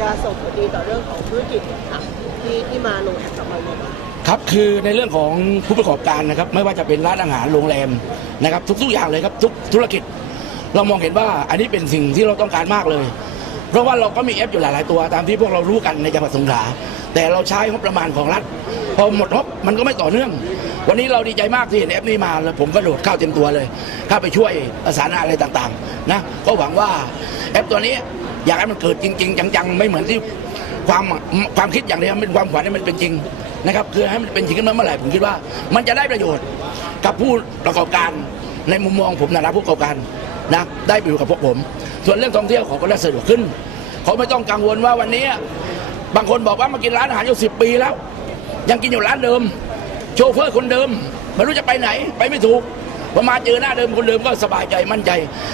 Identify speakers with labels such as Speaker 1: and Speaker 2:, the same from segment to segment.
Speaker 1: จะส่งผลดีต่อเรื่องของธุรกิจค่ะที่ที่มาลงแอปกับเราเนี่ย
Speaker 2: ครับคือในเรื่องของผู้ประกอบการนะครับ ไม่ว่าจะเป็นร้านอาหารโรงแรมนะครับ ทุกๆอย่างเลยครับทุกธุรกิจ เรามองเห็นว่าอันนี้เป็นสิ่งที่เราต้องการมากเลย เพราะว่าเราก็มีแอปอยู่หลาย ๆ ตัวตามที่พวกเรารู้กันในจังหวัดสงขลาแต่เราใช้งบประมาณของรัฐพอหมดงบมันก็ไม่ต่อเนื่อง วันนี้เราดีใจมากที่เห็นแอปนี้มาแล้วผมก็โดดเข้าเต็มตัวเลยเข้าไปช่วยประสานงานอะไรต่าง ๆ นะก็หวังว่าแอปตัวนี้ อยากให้มันเกิดจริง ๆ จังๆ ไม่เหมือนที่ความความคิดอย่างเดียวมันเป็นความฝันให้มันเป็นจริงนะครับคือให้มันเป็นจริงขึ้นมาเมื่อไหร่ผมคิดว่า มันจะได้ประโยชน์กับผู้ประกอบการในมุมมองผมนะนะผู้ประกอบการนะได้ประโยชน์กับพวกผม ส่วนเรื่องท่องเที่ยวเขาก็ได้สะดวกขึ้น เขาไม่ต้องกังวลว่าวันนี้ บางคนบอกว่ามากินร้านอาหารอยู่สิบปีแล้ว ยังกินอยู่ร้านเดิม โชเฟอร์คนเดิมไม่รู้จะไปไหนไปไม่ถูก พอมาเจอหน้าเดิมคนเดิมก็สบายใจมั่นใจ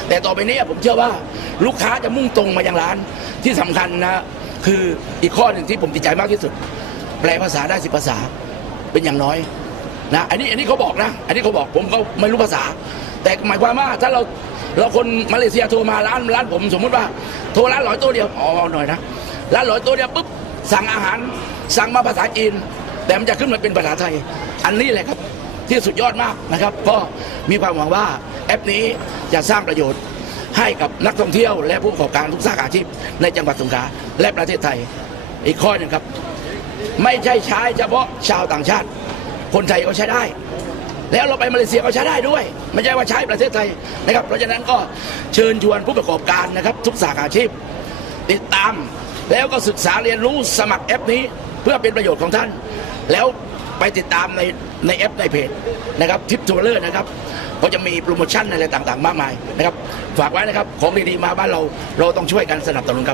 Speaker 2: แต่ต่อไปนี้ผมเชื่อว่าลูกค้าจะมุ่งตรงมายังร้านที่สำคัญนะคืออีกข้อหนึ่งที่ผมติดใจมากที่สุด แปลภาษาได้สิภาษาเป็นอย่างน้อยนะอันนี้อันนี้เขาบอกนะ อันนี้เขาบอกผมก็ไม่รู้ภาษา แต่หมายความว่าถ้าเราเราคนมาเลเซียโทรมาร้านร้านผมสมมติว่าโทรร้านหลอยตัวเดียวอ๋อหน่อยนะร้านหลอยตัวเดียวปุ๊บสั่งอาหารสั่งมาภาษาจีน แต่มันจะขึ้นมาเป็นภาษาไทย อันนี้แหละครับ ที่สุดยอดมากนะครับ ก็มีความหวังว่าแอปนี้จะสร้างประโยชน์ให้กับนักท่องเที่ยว และผู้ประกอบการทุกสาขาอาชีพในจังหวัดสงขลาและประเทศไทยอีกข้อหนึงครับ ไม่ใช่ใช้เฉพาะชาวต่างชาติ คนไทยก็ใช้ได้ แล้วเราไปมาเลเซียก็ใช้ได้ด้วย ไม่ใช่ว่าใช้ประเทศไทยนะครับ เพราะฉะนั้นก็เชิญชวนผู้ประกอบการนะครับ ทุกสาขาอาชีพ ติดตามแล้วก็ศึกษาเรียนรู้สมัครแอปนี้ เพื่อเป็นประโยชน์ของท่าน แล้ว ไปติดตามในในแอปในเพจนะครับทิปทัวร์เลอร์นะครับก็จะมีโปรโมชั่นอะไรต่างๆ มากมายนะครับ ฝากไว้นะครับ ของดีๆมาบ้านเราเราต้องช่วยกันสนับสนุนครับ